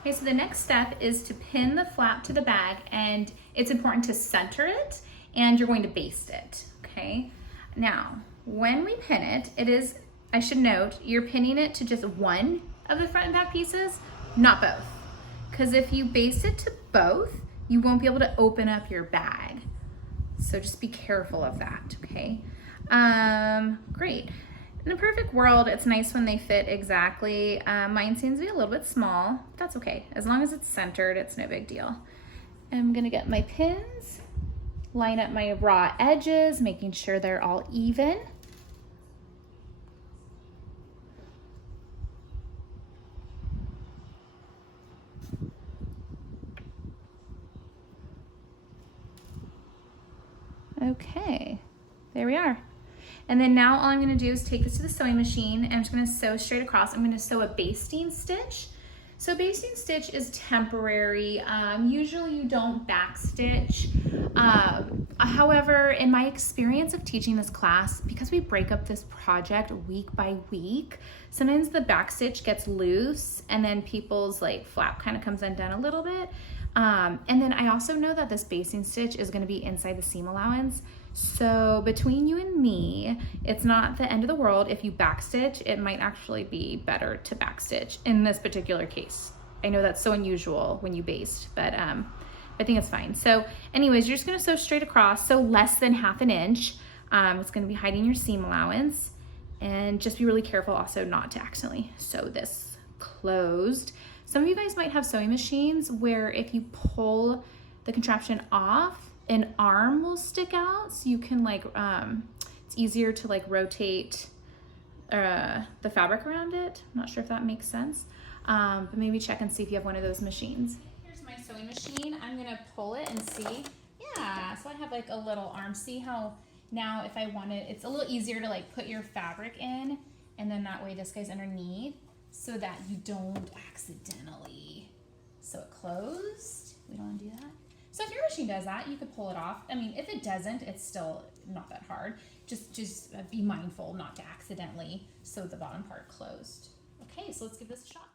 Okay, so the next step is to pin the flap to the bag, and it's important to center it, and you're going to baste it, okay? Now, when we pin it, I should note, you're pinning it to just one of the front and back pieces, not both. Because if you baste it to both, you won't be able to open up your bag. So just be careful of that, okay? Great. In a perfect world, it's nice when they fit exactly. Mine seems to be a little bit small. That's okay. As long as it's centered, it's no big deal. I'm gonna get my pins, line up my raw edges, making sure they're all even. Okay, there we are. And then now all I'm gonna do is take this to the sewing machine and I'm just gonna sew straight across. I'm gonna sew a basting stitch. So basting stitch is temporary. Usually you don't backstitch. However, in my experience of teaching this class, because we break up this project week by week, sometimes the backstitch gets loose and then people's like flap kind of comes undone a little bit. And then I also know that this basting stitch is gonna be inside the seam allowance. So between you and me, it's not the end of the world. If you backstitch, it might actually be better to backstitch in this particular case. I know that's so unusual when you baste, but I think it's fine. So anyways, you're just gonna sew straight across, so less than 1/2 inch. It's gonna be hiding your seam allowance, and just be really careful also not to accidentally sew this closed. Some of you guys might have sewing machines where if you pull the contraption off, an arm will stick out, so you can like, it's easier to like rotate the fabric around it. I'm not sure if that makes sense, but maybe check and see if you have one of those machines. Here's my sewing machine. I'm gonna pull it and see. Yeah, so I have like a little arm. See how now if I wanted, it's a little easier to like put your fabric in, and then that way this guy's underneath so that you don't accidentally sew it closed. We don't wanna do that. So if your machine does that, you could pull it off. I mean, if it doesn't, it's still not that hard. Just be mindful not to accidentally sew the bottom part closed. Okay, so let's give this a shot.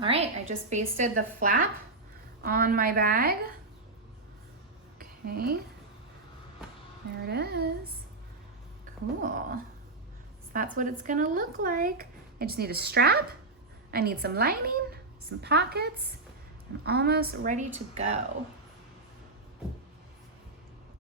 All right, I just basted the flap on my bag. Okay, there it is. Cool. So that's what it's gonna look like. I just need a strap. I need some lining, some pockets. I'm almost ready to go.